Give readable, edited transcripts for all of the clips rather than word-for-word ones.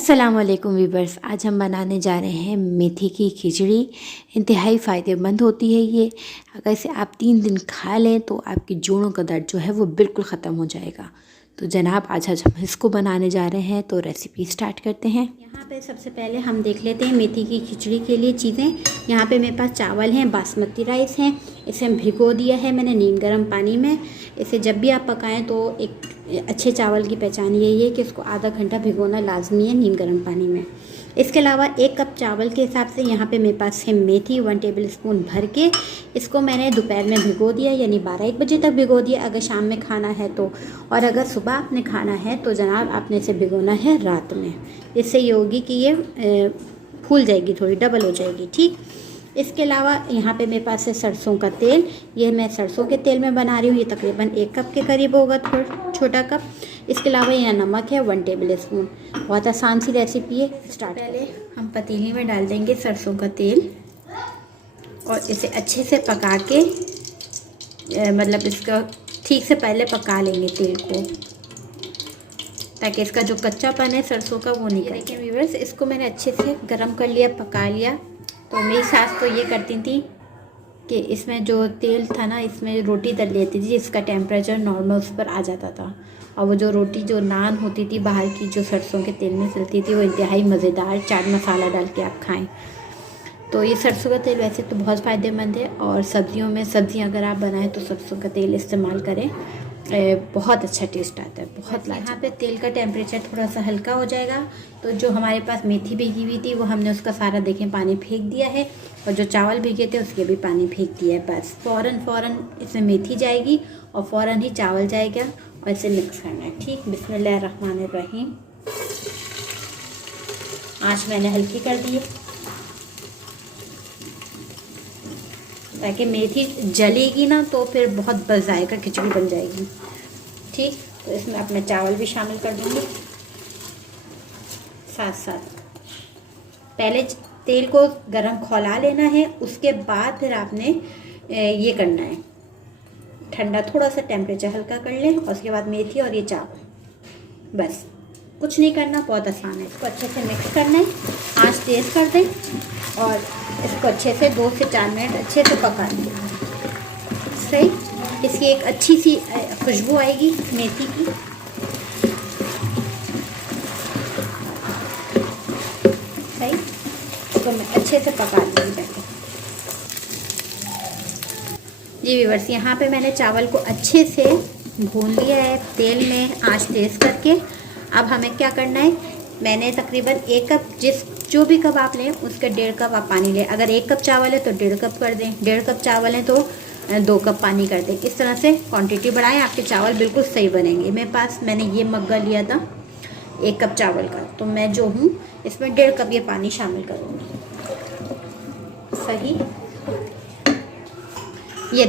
अस्सलाम वालेकुम वीवर्स। आज हम बनाने जा रहे हैं मेथी की खिचड़ी। इंतहाई फ़ायदेमंद होती है ये। अगर इसे आप 3 दिन खा लें तो आपकी जोड़ों का दर्द जो है वो बिल्कुल ख़त्म हो जाएगा। तो जनाब आज हम इसको बनाने जा रहे हैं, तो रेसिपी स्टार्ट करते हैं। यहाँ पे सबसे पहले हम देख लेते हैं मेथी की खिचड़ी के लिए चीज़ें। यहाँ पे मेरे पास चावल हैं, बासमती राइस हैं। इसे हम भिगो दिया है मैंने नीम गर्म पानी में। इसे जब भी आप पकाएं तो एक अच्छे चावल की पहचान यही है कि इसको आधा घंटा भिगोना लाजमी है नीम गर्म पानी में। इसके अलावा 1 कप चावल के हिसाब से यहाँ पे मेरे पास है मेथी 1 टेबल स्पून भर के। इसको मैंने दोपहर में भिगो दिया, यानी 12-1 बजे तक भिगो दिया अगर शाम में खाना है तो। और अगर सुबह आपने खाना है तो जनाब आपने इसे भिगोना है रात में। इससे ये होगी कि ये फूल जाएगी, थोड़ी डबल हो जाएगी। ठीक, इसके अलावा यहाँ पे मेरे पास है सरसों का तेल। ये मैं सरसों के तेल में बना रही हूँ। ये तकरीबन 1 कप के करीब होगा, थोड़ा छोटा कप। इसके अलावा यहाँ नमक है 1 टेबल स्पून। बहुत आसान सी रेसिपी है। स्टार्ट पहले हम पतीली में डाल देंगे सरसों का तेल और इसे अच्छे से पका के मतलब इसका ठीक से पहले पका लेंगे तेल को, ताकि इसका जो कच्चापन है सरसों का वो निकले। देखिए व्यूअर्स, इसको मैंने अच्छे से गरम कर लिया, पका लिया। तो मेरी सास तो ये करती थी कि इसमें जो तेल था ना, इसमें रोटी तल लेती थी जिसका टेम्परेचर नॉर्मल उस पर आ जाता था। और वो जो रोटी जो नान होती थी बाहर की, जो सरसों के तेल में चलती थी, वो इंतहाई मज़ेदार चाट मसाला डाल के आप खाएं। तो ये सरसों का तेल वैसे तो बहुत फ़ायदेमंद है, और सब्जियों में सब्जियां अगर आप बनाएं तो सरसों का तेल इस्तेमाल करें, बहुत अच्छा टेस्ट आता है, बहुत लाजवाब। यहाँ पे तेल का टेम्परेचर थोड़ा सा हल्का हो जाएगा तो जो हमारे पास मेथी भीगी हुई थी वो हमने उसका सारा देखें पानी फेंक दिया है, और जो चावल भीगे थे उसके भी पानी फेंक दिया है। बस फ़ौरन इसमें मेथी जाएगी और फ़ौरन ही चावल जाएगा, और इसे मिक्स करना है। ठीक, बिस्मिल्लाहिर्रहमानिर्रहीम। आँच मैंने हल्की कर दी है ताकि मेथी जलेगी ना तो फिर बहुत बज़ायका खिचड़ी बन जाएगी। ठीक, तो इसमें अपने चावल भी शामिल कर दूँगी साथ साथ। पहले तेल को गरम खौला लेना है, उसके बाद फिर आपने ये करना है ठंडा, थोड़ा सा टेम्परेचर हल्का कर लें, और उसके बाद मेथी और ये चावल। बस कुछ नहीं करना, बहुत आसान है। इसको अच्छे से मिक्स करना है, आँच तेज़ कर दें और इसको अच्छे से 2 से 4 मिनट अच्छे से पका लें। सही, इसकी एक अच्छी सी खुशबू आएगी मेथी की। सही, इसको मैं अच्छे से पका लूँगी पहले। जी व्यूअर्स, यहाँ पे मैंने चावल को अच्छे से भून लिया है तेल में, आँच तेज़ करके। अब हमें क्या करना है, मैंने तकरीबन 1 कप, जो भी कप आप लें उसके 1.5 कप आप पानी लें। अगर 1 कप चावल है तो 1.5 कप कर दें, 1.5 कप चावल है तो 2 कप पानी कर दें। इस तरह से क्वांटिटी बढ़ाएं, आपके चावल बिल्कुल सही बनेंगे। मेरे पास मैंने ये मग्गा लिया था 1 कप चावल का, तो मैं जो हूँ इसमें 1.5 कप ये पानी शामिल करूँगी। सही, ये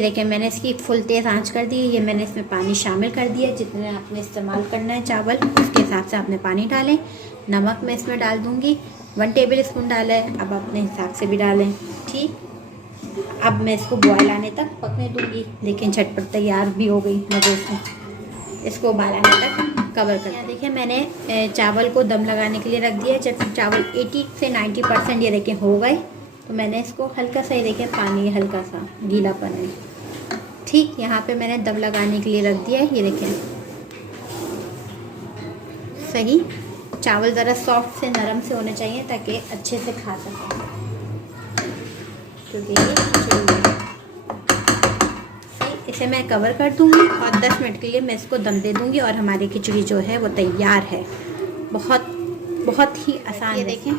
देखें मैंने इसकी फुल तेज़ आंच कर दी है। ये मैंने इसमें पानी शामिल कर दिया, जितने आपने इस्तेमाल करना है चावल उसके हिसाब से आपने पानी डालें। नमक मैं इसमें डाल दूँगी 1 टेबल स्पून डाला है, अब अपने हिसाब से भी डालें। ठीक, अब मैं इसको बॉयल आने तक पकने दूँगी। देखें झटपट तैयार भी हो गई मज़े से। इसको उबाल आने तक कवर कर। यहाँ देखें मैंने चावल को दम लगाने के लिए रख दिया। जब चावल 80 से 90% ये देखें हो गए तो मैंने इसको हल्का सा, ये देखें पानी हल्का सा गीलापन है। ठीक, यहाँ पे मैंने दम लगाने के लिए रख दिया है। ये देखें सही, चावल ज़रा सॉफ्ट से नरम से होने चाहिए ताकि अच्छे से खा सकें, क्योंकि ये खिचड़ी है। सही, इसे मैं कवर कर दूँगी और 10 मिनट के लिए मैं इसको दम दे दूँगी, और हमारी खिचड़ी जो है वो तैयार है। बहुत बहुत ही आसान। ये देखें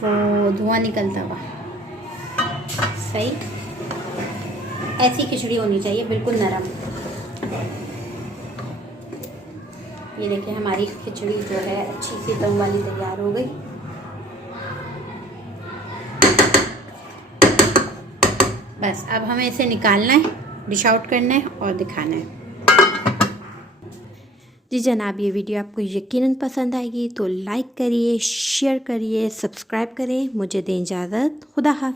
धुआं निकलता हुआ। सही, ऐसी खिचड़ी होनी चाहिए, बिल्कुल नरम। ये देखिए हमारी खिचड़ी जो है अच्छी सी दम वाली तैयार हो गई। बस अब हमें इसे निकालना है, डिश आउट करना है और दिखाना है। जी जनाब, ये वीडियो आपको यकीनन पसंद आएगी तो लाइक करिए, शेयर करिए, सब्सक्राइब करें। मुझे दें इजाज़त। खुदा हाफ़िज़।